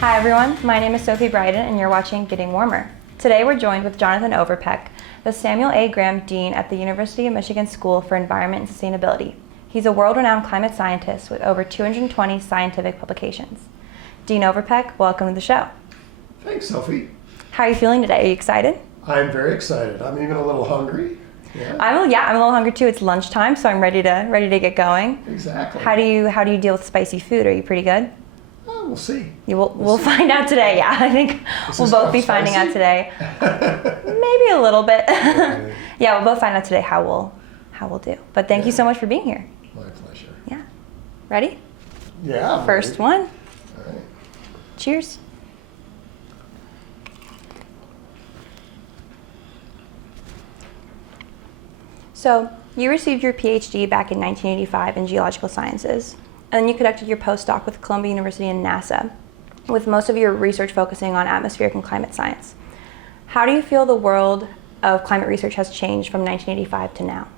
Hi everyone, my name is Sophie Bryden and you're watching Getting Warmer. Today we're joined with Jonathan Overpeck, the Samuel A. Graham Dean at the University of Michigan School for Environment and Sustainability. He's a world-renowned climate scientist with over 220 scientific publications. Dean Overpeck, welcome to the show. Thanks, Sophie. How are you feeling today? Are you excited? I'm very excited. I'm even a little hungry. Yeah. I'm a little hungry too. It's lunchtime, so I'm ready to get going. Exactly. How do you deal with spicy food? Are you pretty good? We'll see. We'll find out today. Yeah, I think we'll both be finding out today. Maybe a little bit. Yeah, we'll both find out today how we'll do. But thank you so much for being here. My pleasure. Yeah. Ready? Yeah. First one. All right. Cheers. So, you received your PhD back in 1985 in geological sciences, and then you conducted your postdoc with Columbia University and NASA, with most of your research focusing on atmospheric and climate science. How do you feel the world of climate research has changed from 1985 to now?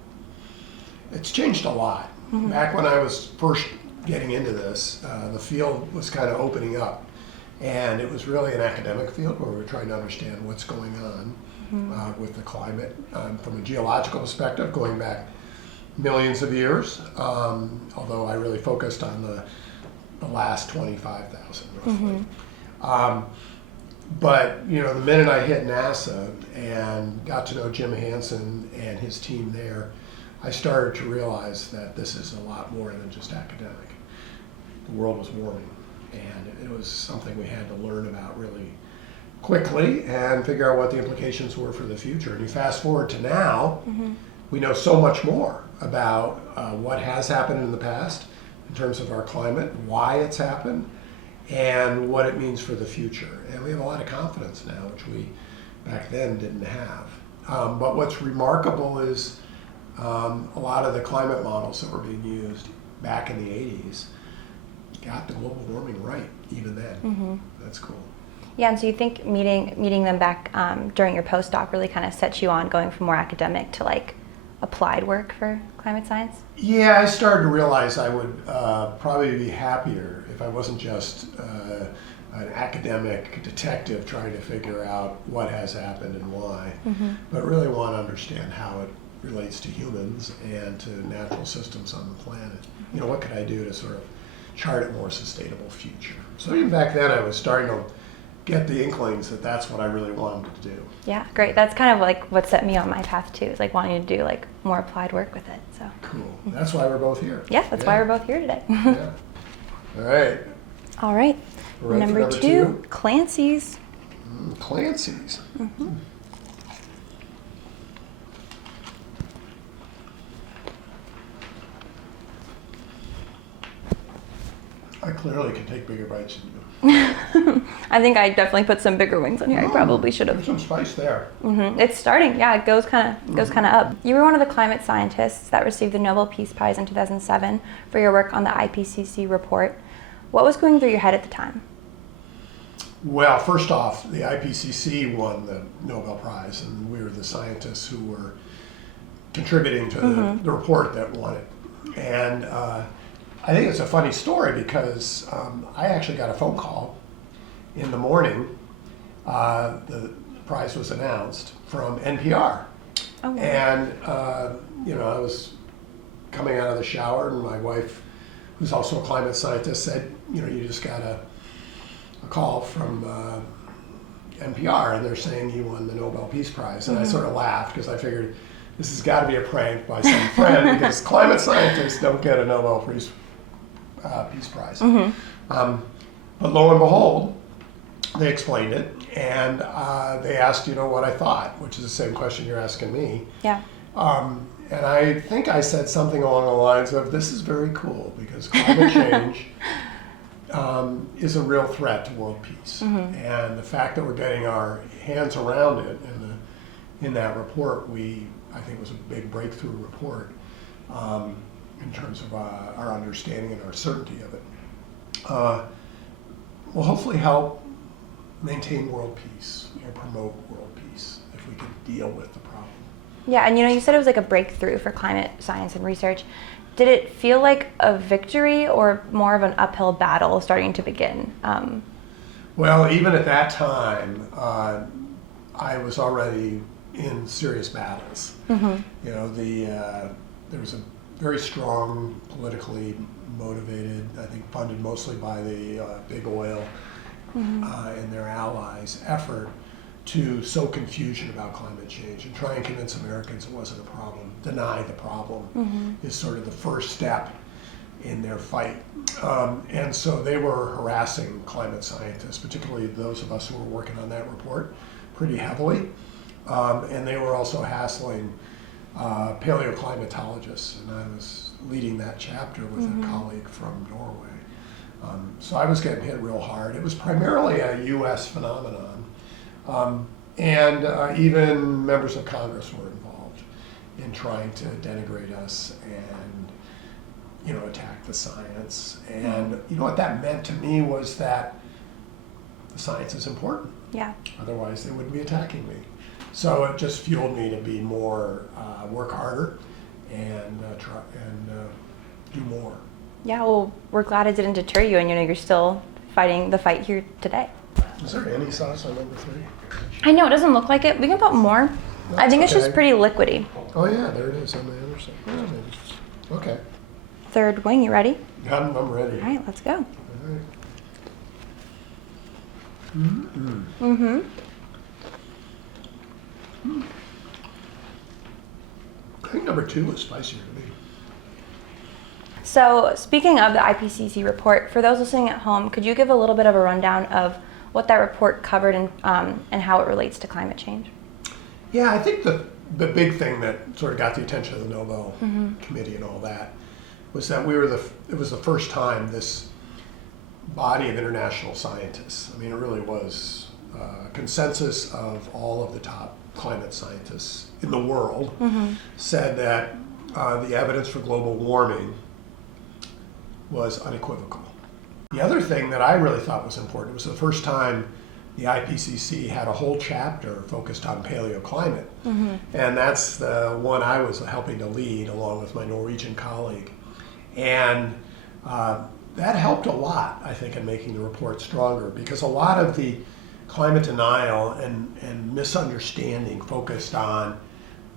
It's changed a lot. Mm-hmm. Back when I was first getting into this, the field was kind of opening up, and it was really an academic field where we were trying to understand what's going on with the climate from a geological perspective, going back millions of years, although I really focused on the last 25,000 roughly. Mm-hmm. But the minute I hit NASA and got to know Jim Hansen and his team there, I started to realize that this is a lot more than just academic. The world was warming, and it was something we had to learn about really quickly and figure out what the implications were for the future. And you fast forward to now, we know so much more about what has happened in the past in terms of our climate, why it's happened, and what it means for the future. And we have a lot of confidence now, which we back then didn't have. But what's remarkable is a lot of the climate models that were being used back in the 80s got the global warming right, even then. Mm-hmm. That's cool. Yeah, and so you think meeting them back during your postdoc really kind of set you on going from more academic to like applied work for climate science? Yeah, I started to realize I would probably be happier if I wasn't just an academic detective trying to figure out what has happened and why, but really want to understand how it relates to humans and to natural systems on the planet. What could I do to sort of chart a more sustainable future? So even back then I was starting to get the inklings that that's what I really wanted to do. Yeah, great. That's kind of like what set me on my path too, is like wanting to do like more applied work with it. So cool. That's why we're both here. Yeah, that's why we're both here today. Yeah. All right. Number two, Clancy's. Clancy's. Mm-hmm. I clearly can take bigger bites than you. I think I definitely put some bigger wings on here. I probably should have. There's some spice there. It's starting. Yeah, it goes kind of up. You were one of the climate scientists that received the Nobel Peace Prize in 2007 for your work on the IPCC report. What was going through your head at the time? Well, first off, the IPCC won the Nobel Prize, and we were the scientists who were contributing to the report that won it. And I think it's a funny story because I actually got a phone call in the morning. The prize was announced from NPR. Oh, wow. And, I was coming out of the shower, and my wife, who's also a climate scientist, said, you just got a call from NPR, and they're saying you won the Nobel Peace Prize. And I sort of laughed because I figured this has got to be a prank by some friend because climate scientists don't get a Nobel Peace Prize. But lo and behold, they explained it, and they asked, what I thought, which is the same question you're asking me. Yeah. And I think I said something along the lines of, this is very cool because climate change is a real threat to world peace. And the fact that we're getting our hands around it in that report, I think was a big breakthrough report. In terms of our understanding and our certainty of it, will hopefully help maintain world peace or promote world peace if we can deal with the problem. Yeah, and you said it was like a breakthrough for climate science and research. Did it feel like a victory or more of an uphill battle starting to begin? Well, even at that time, I was already in serious battles. You know, there was a very strong, politically motivated, I think funded mostly by the big oil and their allies, effort to sow confusion about climate change and try and convince Americans it wasn't a problem. Deny the problem is sort of the first step in their fight. And so they were harassing climate scientists, particularly those of us who were working on that report, pretty heavily. And they were also hassling paleoclimatologists, and I was leading that chapter with a colleague from Norway. So I was getting hit real hard. It was primarily a US phenomenon. And even members of Congress were involved in trying to denigrate us and, you know, attack the science. And you know what that meant to me was that the science is important. Yeah. Otherwise, they wouldn't be attacking me. So it just fueled me to be more, work harder and try and do more. Yeah, well, we're glad it didn't deter you, and you know you're still fighting the fight here today. Is there any sauce on number 3? I know it doesn't look like it. We can put more. I think it's just okay. pretty liquidy. Oh yeah, there it is on the other side. Okay, Third wing, you ready? I'm ready. All right, let's go. All right. I think number 2 was spicier to me. So speaking of the IPCC report, for those listening at home, could you give a little bit of a rundown of what that report covered and how it relates to climate change? Yeah, I think the big thing that sort of got the attention of the Nobel Committee and all that was that it was the first time this body of international scientists, I mean, it really was a consensus of all of the top climate scientists in the world, said that the evidence for global warming was unequivocal. The other thing that I really thought was important was the first time the IPCC had a whole chapter focused on paleoclimate. And that's the one I was helping to lead along with my Norwegian colleague. And that helped a lot, I think, in making the report stronger, because a lot of the climate denial and misunderstanding focused on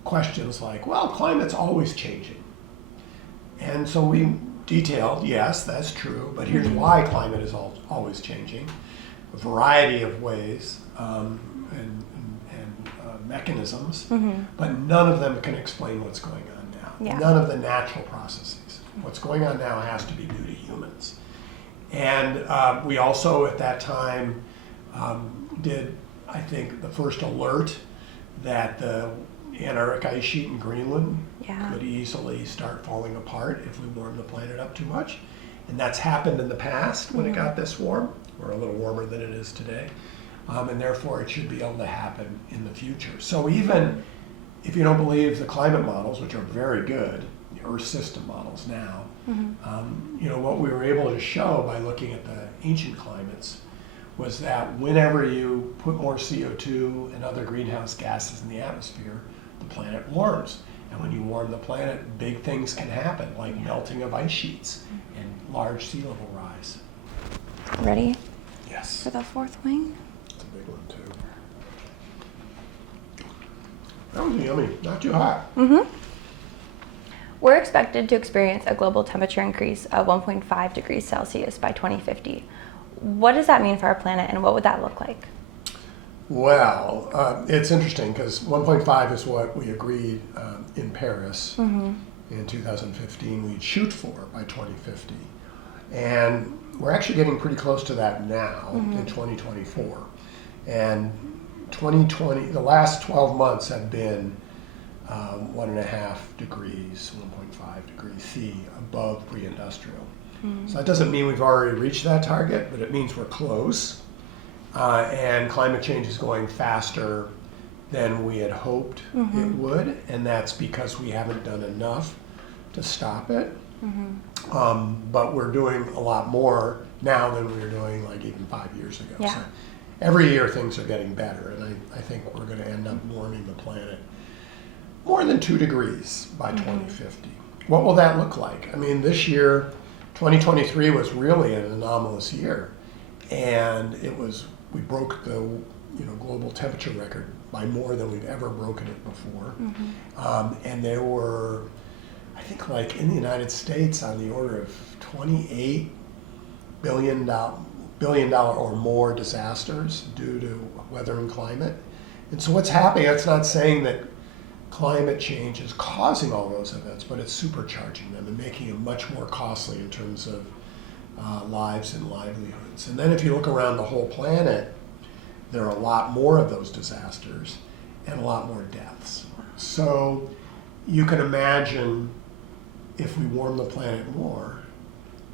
questions like, well, climate's always changing. And so we detailed, yes, that's true, but here's why climate is always changing, a variety of ways and mechanisms, but none of them can explain what's going on now. Yeah. None of the natural processes. What's going on now has to be due to humans. And we also, at that time, did, I think, the first alert that the Antarctic ice sheet in Greenland could easily start falling apart if we warm the planet up too much. And that's happened in the past when it got this warm, or a little warmer than it is today. And therefore it should be able to happen in the future. So even if you don't believe the climate models, which are very good, the Earth system models now, you know, what we were able to show by looking at the ancient climates was that whenever you put more CO2 and other greenhouse gases in the atmosphere, the planet warms. And when you warm the planet, big things can happen, like melting of ice sheets and large sea level rise. Ready Yes. for the fourth wing? It's a big one, too. That was yummy. Not too hot. We're expected to experience a global temperature increase of 1.5 degrees Celsius by 2050. What does that mean for our planet, and what would that look like? Well, it's interesting because 1.5 is what we agreed in Paris in 2015 we'd shoot for by 2050. And we're actually getting pretty close to that now in 2024. And 2020, the last 12 months have been 1.5 degrees, 1.5 degrees C above pre-industrial. So that doesn't mean we've already reached that target, but it means we're close. And climate change is going faster than we had hoped it would, and that's because we haven't done enough to stop it. But we're doing a lot more now than we were doing like even 5 years ago. Yeah. So every year things are getting better, and I think we're going to end up warming the planet more than 2 degrees by 2050. What will that look like? I mean, this year, 2023 was really an anomalous year. and we broke the global temperature record by more than we've ever broken it before. And there were, I think, like in the United States, on the order of $28 billion or more disasters due to weather and climate. And so what's happening, that's not saying that climate change is causing all those events, but it's supercharging them and making them much more costly in terms of lives and livelihoods. And then if you look around the whole planet, there are a lot more of those disasters and a lot more deaths. So you can imagine if we warm the planet more,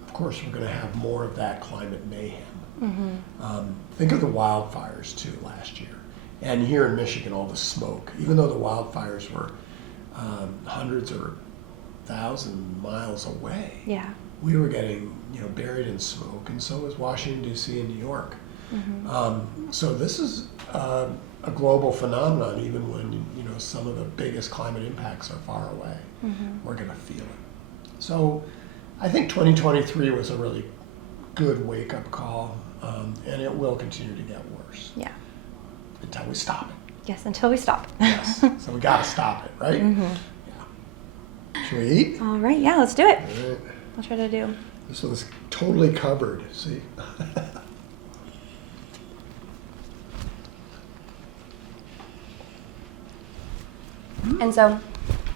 of course we're going to have more of that climate mayhem. Think of the wildfires too last year. And here in Michigan, all the smoke, even though the wildfires were hundreds or 1,000 miles away, we were getting buried in smoke, and so was Washington, D.C. and New York. So this is a global phenomenon, even when some of the biggest climate impacts are far away. We're going to feel it. So I think 2023 was a really good wake-up call, and it will continue to get worse. Yeah. Until we stop it. Yes, until we stop. Yes. So we got to stop it, right? Yeah. Should we eat? All right. Yeah, let's do it. All right. I'll try to do. This one's totally covered. See? And so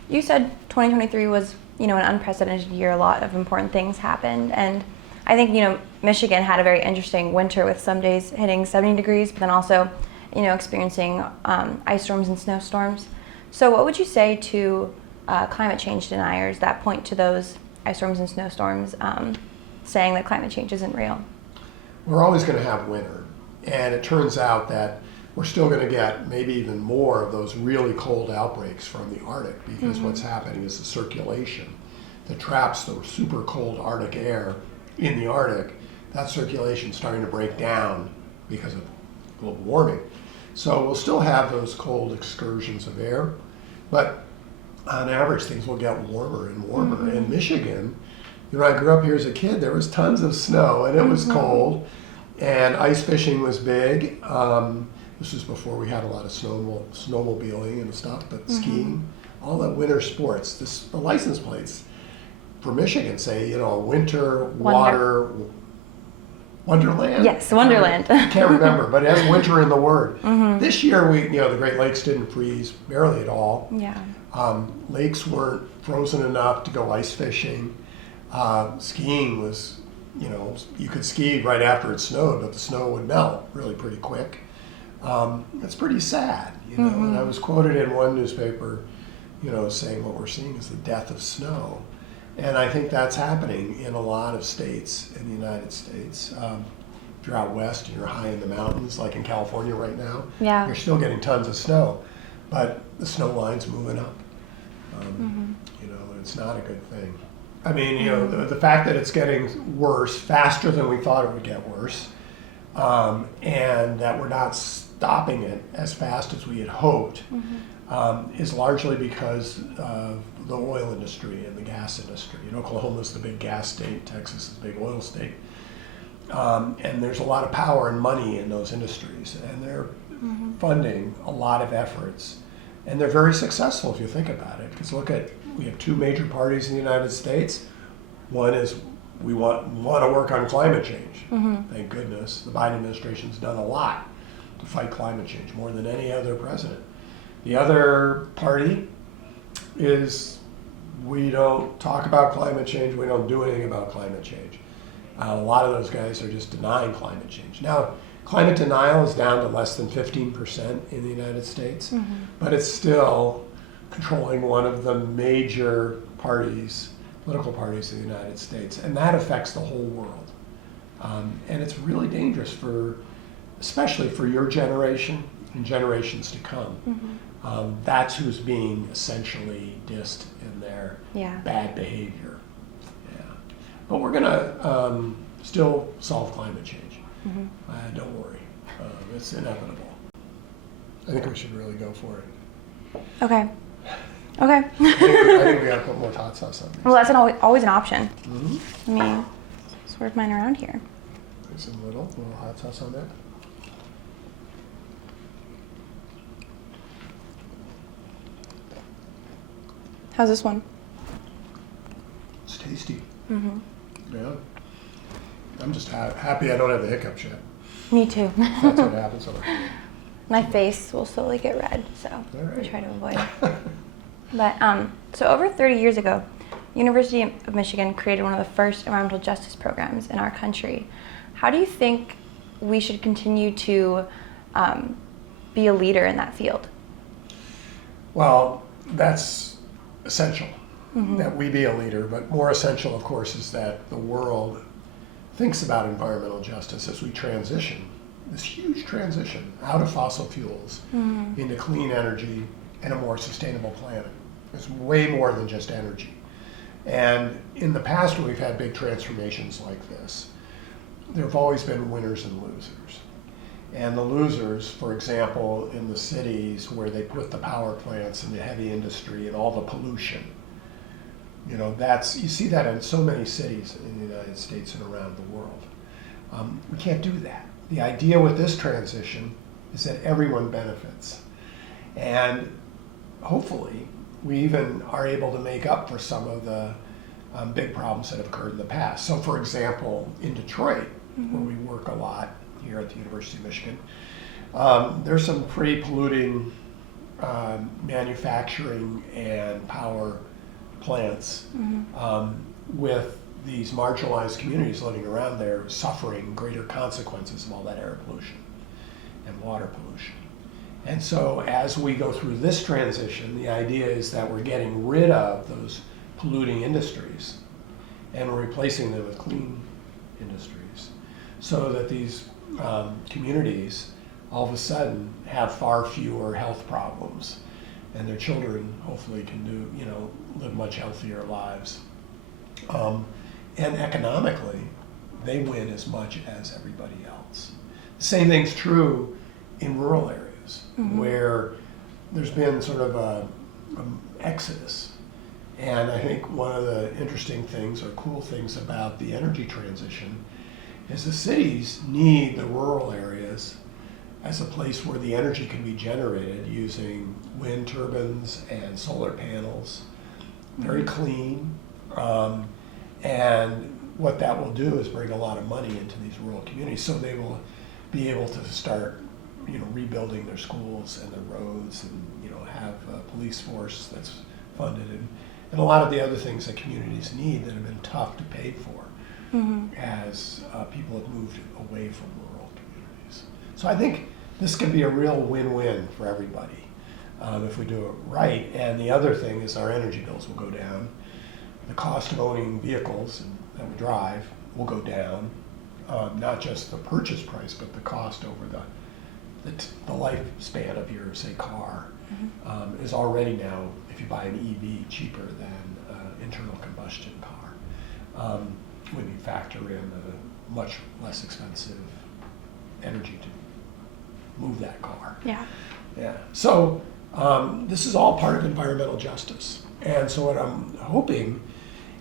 you said 2023 was, an unprecedented year. A lot of important things happened. And I think, Michigan had a very interesting winter with some days hitting 70 degrees, but then also, experiencing ice storms and snowstorms. So what would you say to climate change deniers that point to those ice storms and snowstorms saying that climate change isn't real? We're always going to have winter. And it turns out that we're still going to get maybe even more of those really cold outbreaks from the Arctic, because what's happening is the circulation that traps the super cold Arctic air in the Arctic, that circulation is starting to break down because of global warming. So we'll still have those cold excursions of air, but on average things will get warmer and warmer. In Michigan, I grew up here as a kid, there was tons of snow and it was cold, and ice fishing was big. This was before we had a lot of snowmobiling and stuff, but skiing, all the winter sports. The license plates for Michigan say, winter water wonderland. Yes, Wonderland. I can't remember, but it has winter in the word. This year, the Great Lakes didn't freeze barely at all. Yeah. Lakes weren't frozen enough to go ice fishing. Skiing was, you could ski right after it snowed, but the snow would melt really pretty quick. It's pretty sad, and I was quoted in one newspaper, saying what we're seeing is the death of snow. And I think that's happening in a lot of states in the United States. If you're out west and you're high in the mountains, like in California right now, you're still getting tons of snow, but the snow line's moving up. And it's not a good thing. I mean, the fact that it's getting worse faster than we thought it would get worse, and that we're not stopping it as fast as we had hoped, is largely because of the oil industry and the gas industry. Oklahoma's the big gas state, Texas is the big oil state. And there's a lot of power and money in those industries, and they're funding a lot of efforts. And they're very successful if you think about it. Because we have two major parties in the United States. One is we want to work on climate change. Thank goodness. The Biden administration's done a lot to fight climate change, more than any other president. The other party is we don't talk about climate change, we don't do anything about climate change. A lot of those guys are just denying climate change. Now, climate denial is down to less than 15% in the United States, but it's still controlling one of the major political parties in the United States, and that affects the whole world. And it's really dangerous especially for your generation and generations to come. That's who's being essentially dissed in their bad behavior. But we're going to still solve climate change. Don't worry. It's inevitable. I think we should really go for it. Okay. I think we got to put more hot sauce on these. Well, that's always an option. Let me swerve mine around here. There's a little hot sauce on that. How's this one? It's tasty. Mm-hmm. Yeah. I'm just happy I don't have the hiccups yet. Me too. That's what happens. My face will slowly get red, so right. I try to avoid it. But so over 30 years ago, University of Michigan created one of the first environmental justice programs in our country. How do you think we should continue to be a leader in that field? Well, that's essential, that we be a leader, but more essential, of course, is that the world thinks about environmental justice as we transition, this huge transition out of fossil fuels into clean energy and a more sustainable planet. It's way more than just energy. And in the past, when we've had big transformations like this, there have always been winners and losers. And the losers, for example, in the cities where they put the power plants and the heavy industry and all the pollution, you know, you see that in so many cities in the United States and around the world. We can't do that. The idea with this transition is that everyone benefits. And hopefully, we even are able to make up for some of the big problems that have occurred in the past. So for example, in Detroit, where we work a lot here at the University of Michigan, there's some pretty polluting manufacturing and power plants with these marginalized communities living around there suffering greater consequences of all that air pollution and water pollution. And so as we go through this transition, the idea is that we're getting rid of those polluting industries and we're replacing them with clean industries so that these communities all of a sudden have far fewer health problems and their children hopefully can live much healthier lives. And economically, they win as much as everybody else. The same thing's true in rural areas where there's been sort of an exodus. And I think one of the interesting things or cool things about the energy transition is the cities need the rural areas as a place where the energy can be generated using wind turbines and solar panels, very clean. And what that will do is bring a lot of money into these rural communities, so they will be able to start, rebuilding their schools and their roads, and have a police force that's funded, and a lot of the other things that communities need that have been tough to pay for as people have moved away from rural communities. So I think this can be a real win-win for everybody if we do it right. And the other thing is our energy bills will go down. The cost of owning vehicles that we drive will go down, not just the purchase price, but the cost over the lifespan of your, say, car is already now, if you buy an EV, cheaper than internal combustion car, when you factor in a much less expensive energy to move that car. Yeah. So this is all part of environmental justice. And so what I'm hoping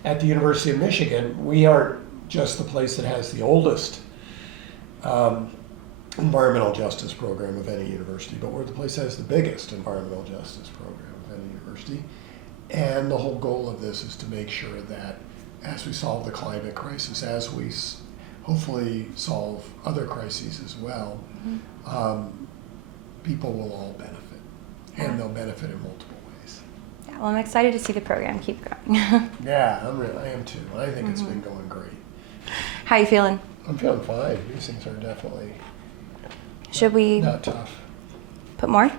at the University of Michigan, we aren't just the place that has the oldest environmental justice program of any university, but we're the place that has the biggest environmental justice program of any university. And the whole goal of this is to make sure that as we solve the climate crisis, as we hopefully solve other crises as well, people will all benefit, and they'll benefit in multiple ways. Yeah, well, I'm excited to see the program keep growing. Yeah, I am too. I think it's been going great. How you feeling? I'm feeling fine. These things are definitely Should we not tough. put more?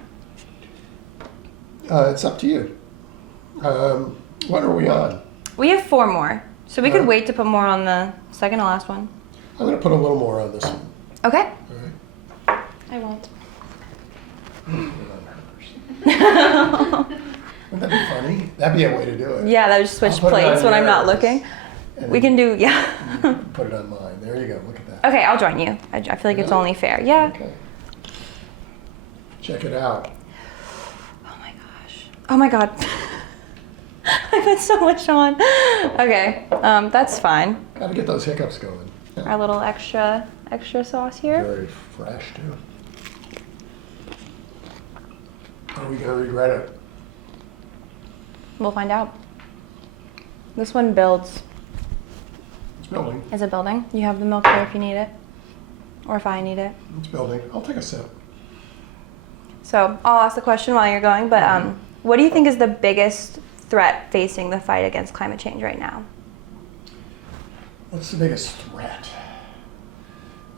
It's up to you. What are we on? We have 4 more, so we could wait to put more on the second to last one. I'm going to put a little more on this one. Okay. All right. I won't. Put it on hers. Wouldn't that be funny? That'd be a way to do it. Yeah, that would just switch I'll put it plates on when I'm not yours, looking. and We then can do, you can put it on mine. There you go. Look at that. Okay, I'll join you. I feel like it's Really? only fair. Yeah. Okay. Check it out. Oh my gosh. Oh my god. I put so much on. Okay, that's fine. Got to get those hiccups going. Yeah. Our little extra extra sauce here. Very fresh too. Are we gonna regret it? We'll find out. This one builds. It's building. Is it building? You have the milk there if you need it. Or if I need it. It's building. I'll take a sip. So I'll ask the question while you're going, but what do you think is the biggest threat facing the fight against climate change right now? What's the biggest threat?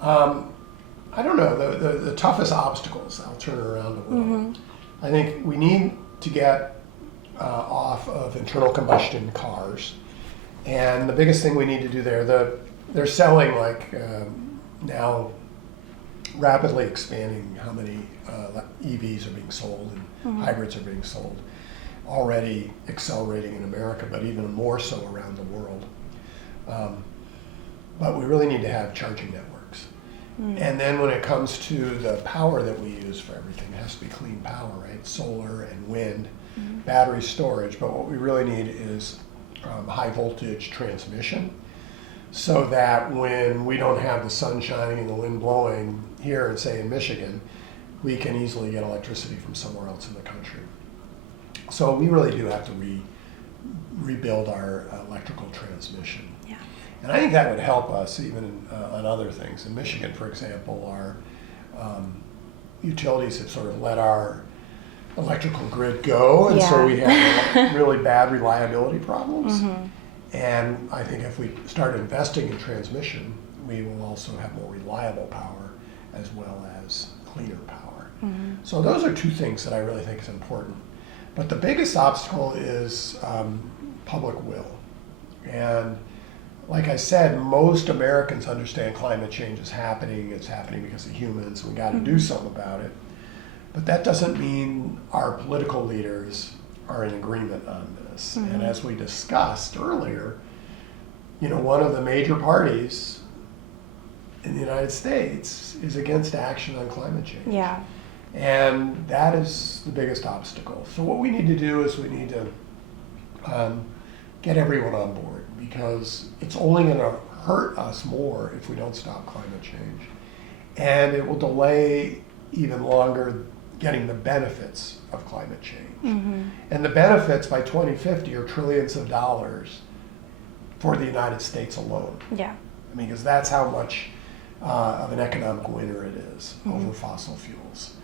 I don't know. The toughest obstacles, I'll turn it around a little. I think we need to get off of internal combustion cars. And the biggest thing we need to do there, they're selling like now rapidly expanding how many EVs are being sold and hybrids are being sold. Already accelerating in America, but even more so around the world. But we really need to have charging networks. And then when it comes to the power that we use for everything, it has to be clean power, right? Solar and wind, battery storage, but what we really need is high voltage transmission so that when we don't have the sun shining and the wind blowing here, and say in Michigan, we can easily get electricity from somewhere else in the country. So we really do have to rebuild our electrical transmission. Yeah. And I think that would help us even on other things. In Michigan, for example, our utilities have sort of let our electrical grid go, and so we have really bad reliability problems. And I think if we start investing in transmission, we will also have more reliable power as well as cleaner power. So those are two things that I really think is important. But the biggest obstacle is public will. And like I said, most Americans understand climate change is happening. It's happening because of humans. We got to do something about it. But that doesn't mean our political leaders are in agreement on this. And as we discussed earlier, you know, one of the major parties in the United States is against action on climate change. Yeah. And that is the biggest obstacle. So what we need to do is we need to get everyone on board, because it's only going to hurt us more if we don't stop climate change. And it will delay even longer getting the benefits of climate change. And the benefits by 2050 are trillions of dollars for the United States alone. Yeah. I mean, because that's how much of an economic winner it is over fossil fuels.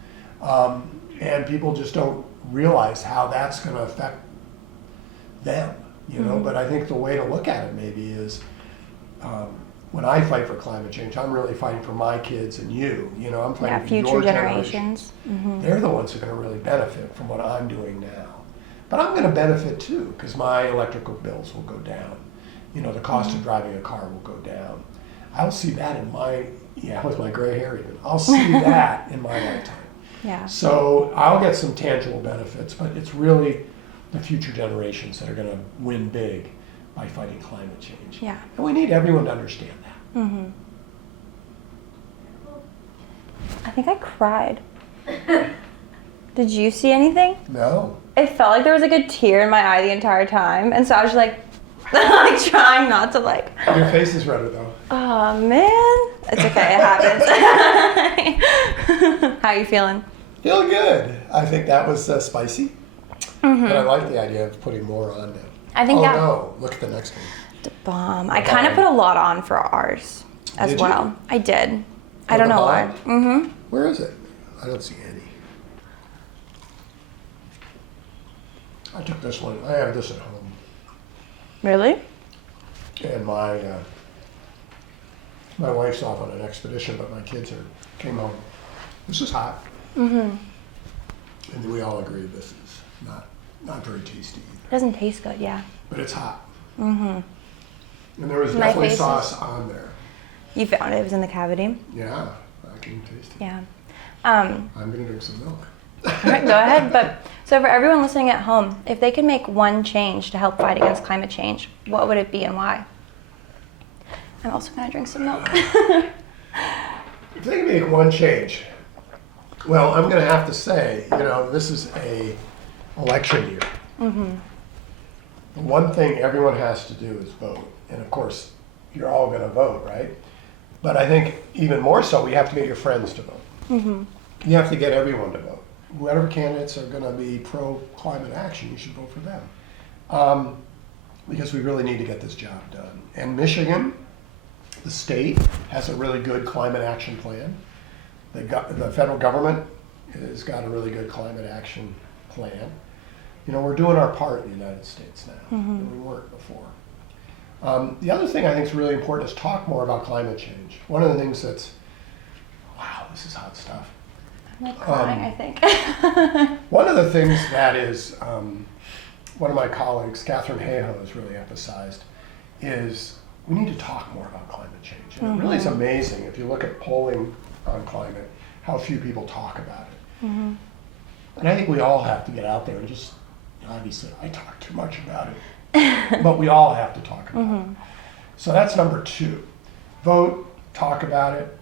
And people just don't realize how that's going to affect them, you know. But I think the way to look at it maybe is when I fight for climate change, I'm really fighting for my kids and you. You know, I'm fighting for future your generations. They're the ones who are going to really benefit from what I'm doing now. But I'm going to benefit too, because my electrical bills will go down. You know, the cost of driving a car will go down. I'll see that in my, with my gray hair even, I'll see that in my lifetime. Yeah. So I'll get some tangible benefits, but it's really the future generations that are going to win big by fighting climate change. Yeah. And we need everyone to understand that. I think I cried. Did you see anything? No. It felt like there was like a tear in my eye the entire time, and so I was like, like trying not to like. Your face is redder though. Oh man, it's okay. It happens. How are you feeling? Feeling good. I think that was spicy, but I like the idea of putting more on it. I think that. No! Look at the next one. The bomb. I kind of put a lot on for ours as Did well. you? I did. I For don't the know why. bomb? Where is it? I don't see any. I took this one. I have this at home, Really? and my wife's off on an expedition, but my kids came home. This is hot, and we all agree this is not very tasty either. It doesn't taste good. Yeah. But it's hot. And there was My definitely face sauce on there. You found it. It was in the cavity. Yeah, I can taste it. Yeah. I'm gonna drink some milk. All right, go ahead. But so for everyone listening at home, if they could make one change to help fight against climate change, what would it be and why? I'm also gonna drink some milk. If they can make one change, well, I'm gonna have to say, you know, this is a election year. The one thing everyone has to do is vote. And of course, you're all gonna vote, right? But I think even more so, we have to get your friends to vote. You have to get everyone to vote. Whoever candidates are going to be pro-climate action, you should vote for them. Because we really need to get this job done. And Michigan, the state, has a really good climate action plan. The federal government has got a really good climate action plan. You know, we're doing our part in the United States now, than we weren't before. The other thing I think is really important is talk more about climate change. One of the things that's, wow, this is hot stuff. I'm like crying, I think. One of the things that is, one of my colleagues, Catherine Hayhoe, has really emphasized is we need to talk more about climate change. And it really is amazing if you look at polling on climate, how few people talk about it. And I think we all have to get out there and just, obviously I talk too much about it, but we all have to talk about it. So that's number 2. Vote, talk about it.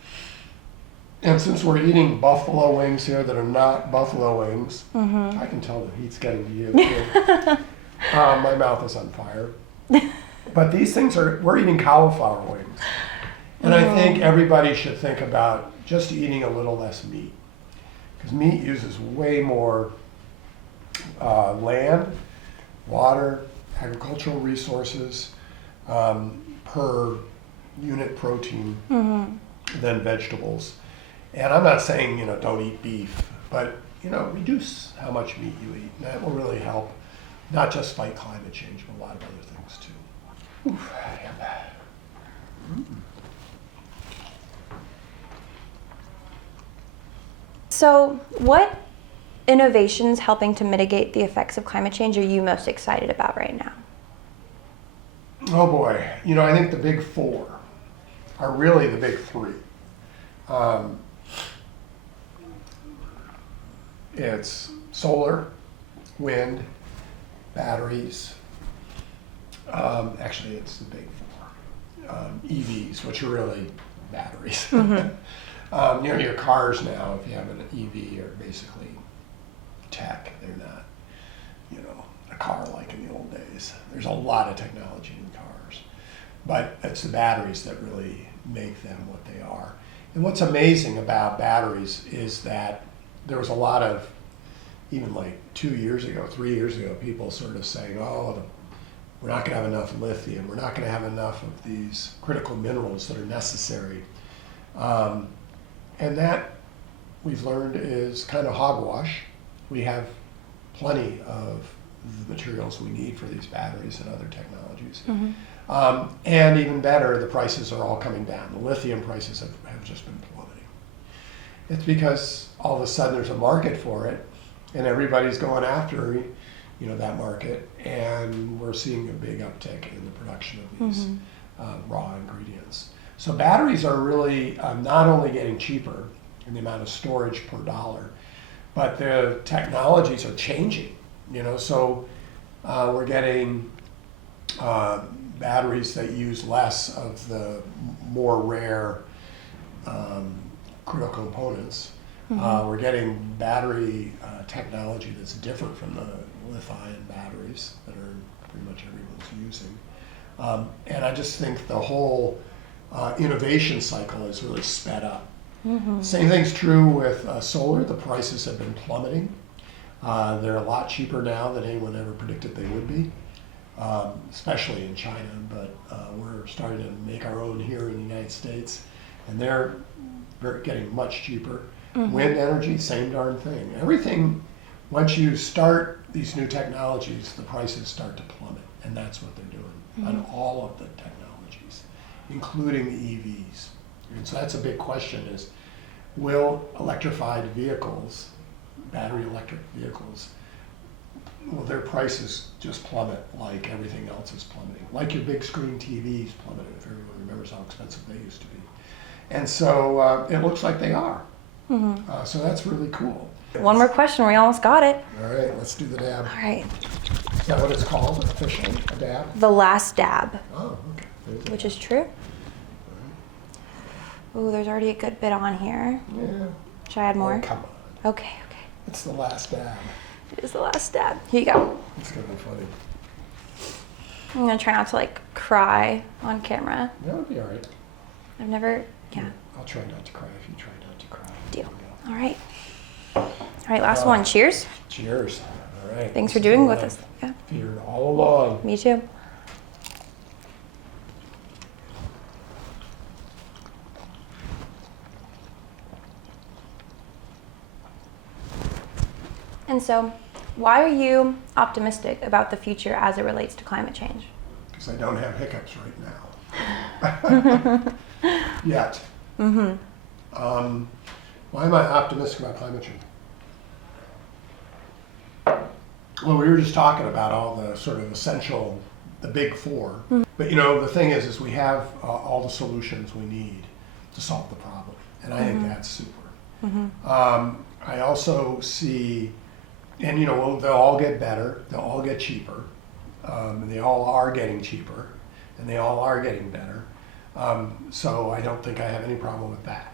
And since we're eating buffalo wings here that are not buffalo wings, I can tell the heat's getting to you too. My mouth is on fire. But these things we're eating cauliflower wings. And I think everybody should think about just eating a little less meat. Because meat uses way more land, water, agricultural resources per unit protein than vegetables. And I'm not saying, you know, don't eat beef, but, you know, reduce how much meat you eat. And that will really help not just fight climate change, but a lot of other things too. Oof, So what innovations helping to mitigate the effects of climate change are you most excited about right now? Oh boy, you know, I think the big 4 are really the big 3. It's solar, wind, batteries. Actually, it's the big 4. EVs, which are really batteries. You know, your cars now, if you have an EV, are basically tech. They're not, you know, a car like in the old days. There's a lot of technology in cars, but it's the batteries that really make them what they are. And what's amazing about batteries is that there was a lot of, even like 2 years ago, 3 years ago, people sort of saying, oh, we're not going to have enough lithium. We're not going to have enough of these critical minerals that are necessary. And that, we've learned, is kind of hogwash. We have plenty of the materials we need for these batteries and other technologies. And even better, the prices are all coming down. The lithium prices have just been plummeting. It's because all of a sudden there's a market for it, and everybody's going after, you know, that market, and we're seeing a big uptick in the production of these raw ingredients. So batteries are really not only getting cheaper in the amount of storage per dollar, but the technologies are changing. You know, so we're getting batteries that use less of the more rare critical components. We're getting battery technology that's different from the lithium batteries that are pretty much everyone's using. And I just think the whole innovation cycle is really sped up. Same thing's true with solar. The prices have been plummeting. They're a lot cheaper now than anyone ever predicted they would be, especially in China, but we're starting to make our own here in the United States, and they're getting much cheaper. Wind energy, same darn thing. Everything, once you start these new technologies, the prices start to plummet, and that's what they're doing on all of the technologies, including the EVs. And so that's a big question is, will electrified vehicles, battery electric vehicles, will their prices just plummet like everything else is plummeting? Like your big screen TVs plummeted, if everyone remembers how expensive they used to be. And so it looks like they are. So that's really cool. One more question, we almost got it. All right, let's do the dab. All right, Is that what it's called officially, a dab? the last dab, Oh, okay. There's which is true. Oh, there's already a good bit on here. Yeah. Should I add more? Oh, come on. Okay. It's the last dab. It is the last dab. Here you go. It's gonna be funny. I'm gonna try not to like cry on camera. That would be all right. I've never Yeah. I'll try not to cry if you try not to cry. Deal. There we go. All right. All right, last one. Cheers. Cheers. All right. Thanks for This is doing the with one us. I Yeah. feared all along. Me too. And so, why are you optimistic about the future as it relates to climate change? Because I don't have hiccups right now. Yet. Mm-hmm. Why am I optimistic about climate change? Well, we were just talking about all the sort of essential, the big four. Mm-hmm. But you know, the thing is we have all the solutions we need to solve the problem. And I think that's super. Mm-hmm. I also see, and you know, well, they'll all get better, they'll all get cheaper, and they all are getting cheaper, and they all are getting better. So I don't think I have any problem with that.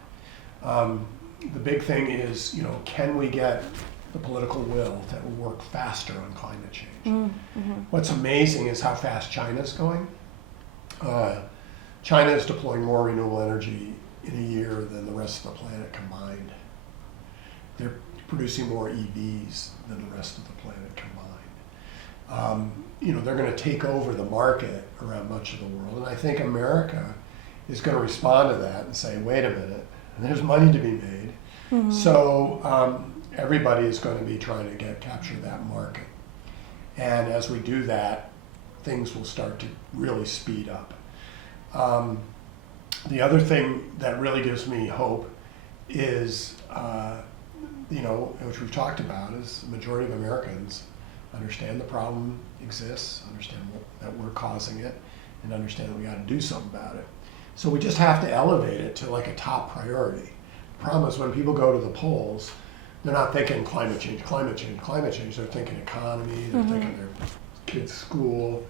The big thing is, you know, can we get the political will to work faster on climate change? Mm-hmm. What's amazing is how fast China's going. China is deploying more renewable energy in a year than the rest of the planet combined. They're producing more EVs than the rest of the planet combined. You know, they're going to take over the market around much of the world, and I think America is going to respond to that and say, wait a minute, there's money to be made. Mm-hmm. So everybody is going to be trying to capture that market. And as we do that, things will start to really speed up. The other thing that really gives me hope is, you know, which we've talked about, is the majority of Americans understand the problem exists, understand that we're causing it, and understand that we got to do something about it. So we just have to elevate it to like a top priority. The problem is when people go to the polls, they're not thinking climate change, climate change, climate change. They're thinking economy, they're thinking their kids' school,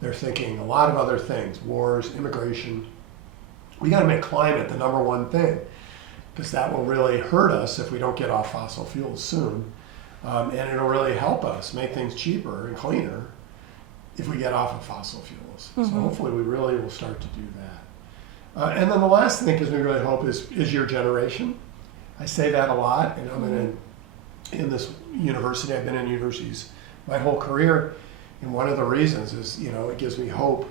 they're thinking a lot of other things, wars, immigration. We got to make climate the number one thing, because that will really hurt us if we don't get off fossil fuels soon. And it'll really help us make things cheaper and cleaner if we get off of fossil fuels. So hopefully we really will start to do that. And then the last thing that gives me really hope is your generation. I say that a lot, and I'm in this university. I've been in universities my whole career, and one of the reasons is, you know, it gives me hope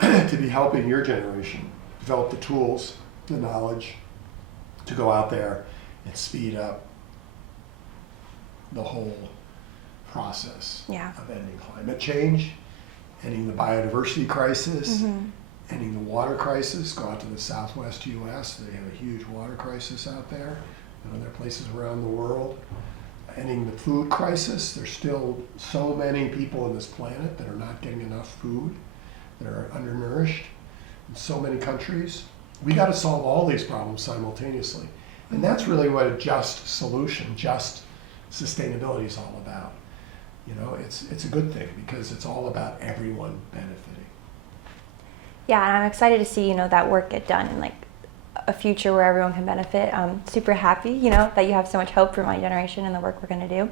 to be helping your generation develop the tools, the knowledge to go out there and speed up the whole process of ending climate change, ending the biodiversity crisis, ending the water crisis. Go out to the southwest U.S., they have a huge water crisis out there, and other places around the world. Ending the food crisis. There's still so many people on this planet that are not getting enough food, that are undernourished in so many countries. We got to solve all these problems simultaneously. And that's really what a just solution, just sustainability is all about. You know, it's a good thing because it's all about everyone benefiting. Yeah, and I'm excited to see, you know, that work get done in like a future where everyone can benefit. I'm super happy, you know, that you have so much hope for my generation and the work we're going to do.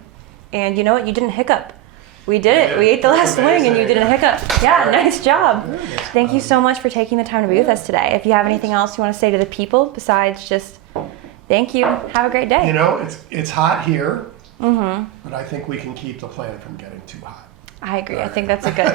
And you know what? You didn't hiccup. We did it. We ate the last wing and you didn't hiccup. Yeah, nice job. Thank you so much for taking the time to be with us today. If you have anything else you want to say to the people besides just thank you, have a great day. You know, it's hot here, but I think we can keep the planet from getting too hot. I agree. I think that's a good